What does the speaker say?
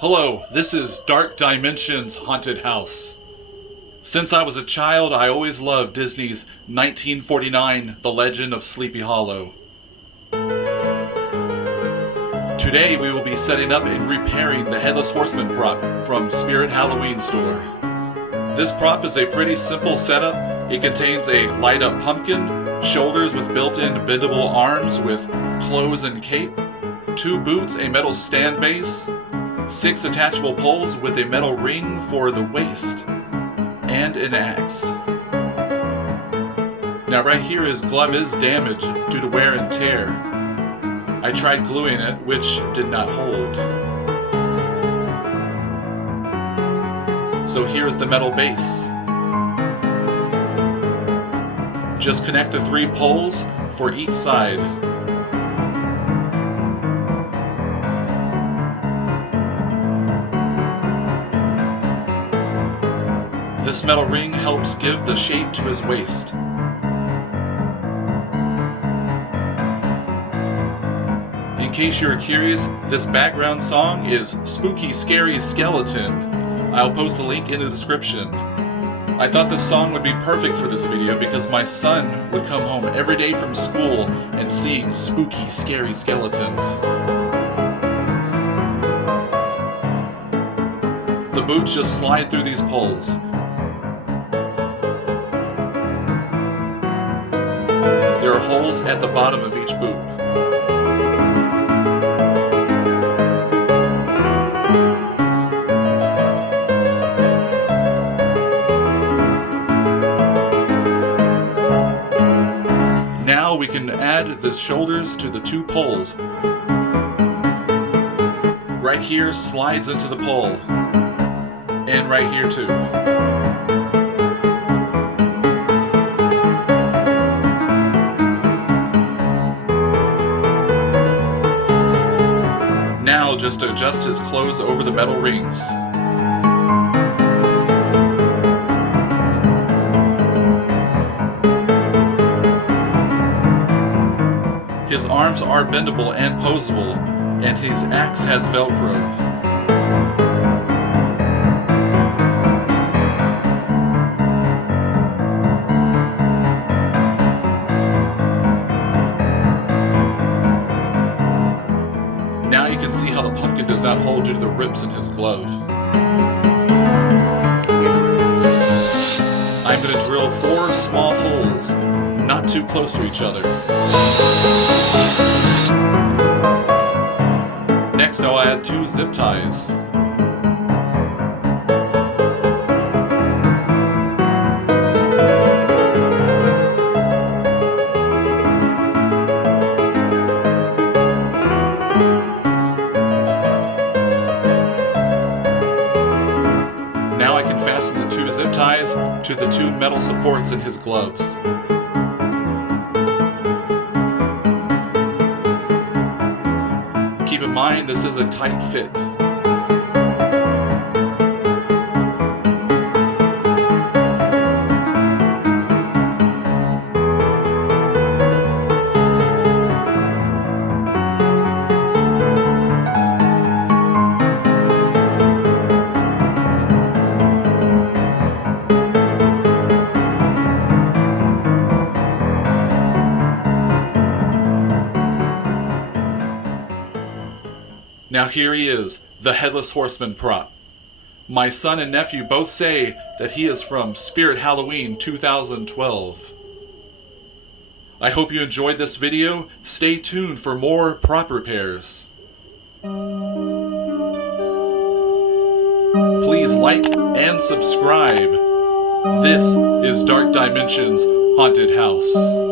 Hello, this is Dark Dimensions Haunted House. Since I was a child, I always loved Disney's 1949 The Legend of Sleepy Hollow. Today we will be setting up and repairing the Headless Horseman prop from Spirit Halloween store. This prop is a pretty simple setup. It contains a light-up pumpkin, shoulders with built-in bendable arms with clothes and cape, 2 boots, a metal stand base, 6 attachable poles with a metal ring for the waist, and an axe. Now right here his glove is damaged due to wear and tear. I tried gluing it, which did not hold. So here's the metal base. Just connect the 3 poles for each side. This metal ring helps give the shape to his waist. In case you're curious, this background song is Spooky Scary Skeleton. I'll post a link in the description. I thought this song would be perfect for this video because my son would come home every day from school and sing Spooky Scary Skeleton. The boots just slide through these poles. There are holes at the bottom of each boot. Now we can add the shoulders to the 2 poles. Right here slides into the pole. And right here too. Now just adjust his clothes over the metal rings. His arms are bendable and posable, and his axe has Velcro. Now you can see how the pumpkin does not hold due to the rips in his glove. I'm going to drill 4 small holes, not too close to each other. Next I'll add 2 zip ties. Now I can fasten the 2 zip ties to the 2 metal supports in his gloves. Keep in mind this is a tight fit. Now here he is, the Headless Horseman prop. My son and nephew both say that he is from Spirit Halloween 2012. I hope you enjoyed this video. Stay tuned for more prop repairs. Please like and subscribe. This is Dark Dimensions Haunted House.